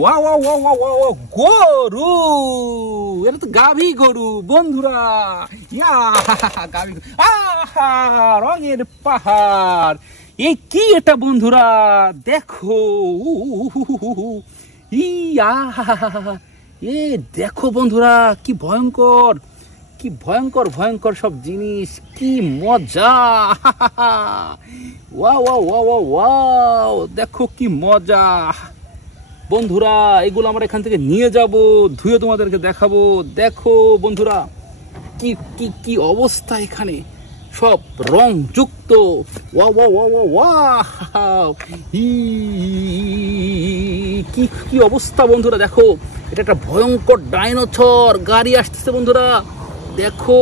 ওয়া ওয়া ওয়া ওয়া ওয়া ওয়া, গরু! এটা তো গাভী গরু বন্ধুরা। ইয়া গাভী, আহা রঙের পাহাড়। এই কি এটা বন্ধুরা, দেখো। ইয়া এ দেখো বন্ধুরা, কি ভয়ঙ্কর, কি ভয়ঙ্কর ভয়ঙ্কর সব জিনিস, কি মজা। ওয়া ওয়া ওয়া ওয়া ওয়াও, দেখো কি মজা বন্ধুরা। এগুলো আমরা এখান থেকে নিয়ে যাব, ধুয়ে তোমাদেরকে দেখাবো। দেখো বন্ধুরা, কি কি কি অবস্থা, এখানে সব রং যুক্ত। ওয়া ওয়া ওয়া ওয়া ওয়াও, কি কি অবস্থা বন্ধুরা। দেখো, এটা একটা ভয়ঙ্কর ডাইনোসর গাড়ি আসতেছে বন্ধুরা। দেখো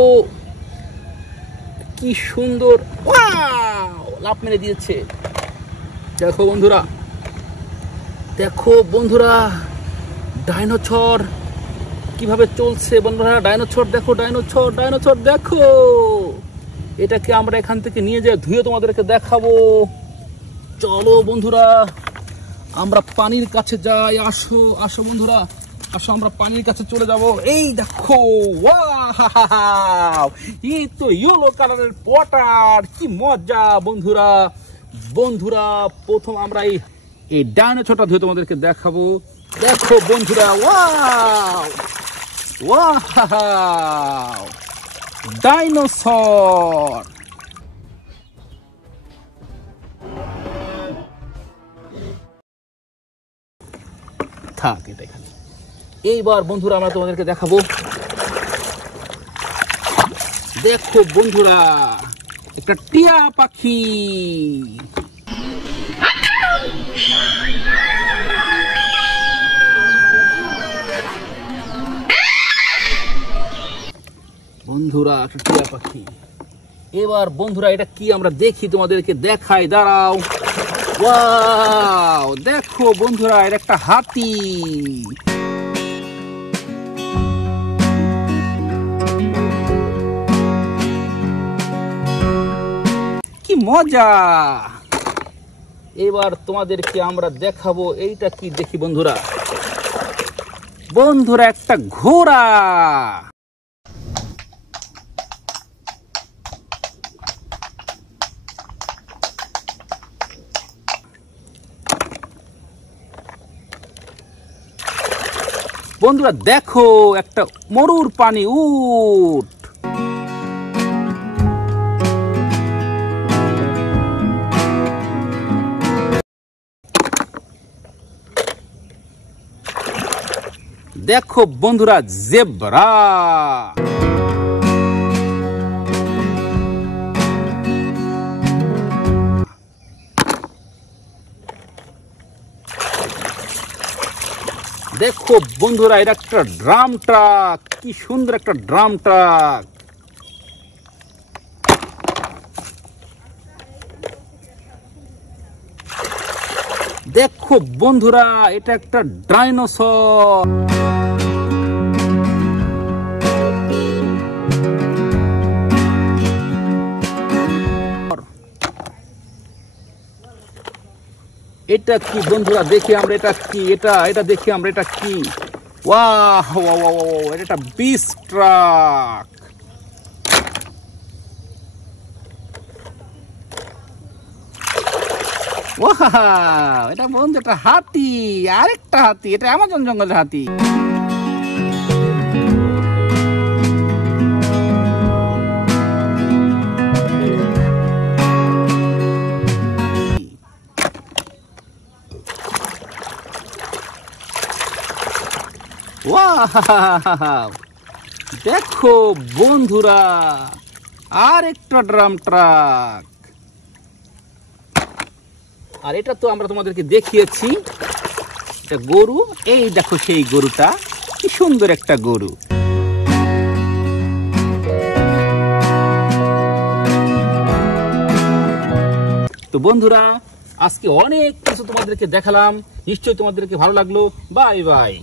কি সুন্দর, ওয়াও লাফ মেরে দিয়েছে। দেখো বন্ধুরা, দেখো বন্ধুরা, ডাইনোসর কিভাবে চলছে বন্ধুরা। ডাইনোসর দেখো, ডাইনোসর ডাইনোসর দেখো। এটাকে আমরা এখান থেকে নিয়ে যাই, ধুয়ে তোমাদেরকে দেখাবো। চলো বন্ধুরা, আমরা পানির কাছে যাই। আসো আসো বন্ধুরা, আসো আমরা পানির কাছে চলে যাব। এই দেখো, ওয়াও, এই তো ইয়েলো কালারের পটার, কি মজা বন্ধুরা। বন্ধুরা, প্রথম আমরা এই ডাইনোসরটা ধুয়ে তোমাদেরকে দেখাবো। দেখো বন্ধুরা, ওয়াও ওয়াও, ডাইনোসর। থাক এটা এখানে। এইবার বন্ধুরা আমরা তোমাদেরকে দেখাবো। দেখো বন্ধুরা, একটা টিয়া পাখি। বন্ধুরা, একটা টিয়া পাখি। এবার বন্ধুরা, এটা কি আমরা দেখি, তোমাদেরকে দেখাই, দাঁড়াও। ওয়াও, দেখো বন্ধুরা, এটা একটা হাতি। কি মজা। এবার তোমাদেরকে আমরা দেখাবো, এইটা কি দেখি বন্ধুরা। বন্ধুরা, একটা ঘোড়া। বন্ধুরা দেখো, একটা মরুর পানি উট। দেখো বন্ধুরা, জেব্রা। দেখো বন্ধুরা, এটা একটা ড্রাম ট্রাক, কি সুন্দর একটা ড্রাম ট্রাক। দেখো বন্ধুরা, এটা একটা ডাইনোসর। এটা কি বন্ধুরা, দেখি আমরা এটা কি, এটা দেখি আমরা এটা কি। ওয়াও ওয়াও ওয়াও, এটা একটা বিচ ট্রাক। ওয়াও, এটা বন্ধু একটা হাতি, আরেকটা হাতি। এটা অ্যামাজন জঙ্গলের হাতি। ওয়াও, দেখো বন্ধুরা, আর একটা ড্রাম ট্রাক। আর এটা তো আমরা তোমাদেরকে দেখিয়েছি, এটা গরু। এই দেখো সেই গরুটা, কি সুন্দর একটা গরু। তো বন্ধুরা, আজকে অনেক কিছু তোমাদেরকে দেখালাম, নিশ্চয়ই তোমাদেরকে ভালো লাগলো। Bye bye.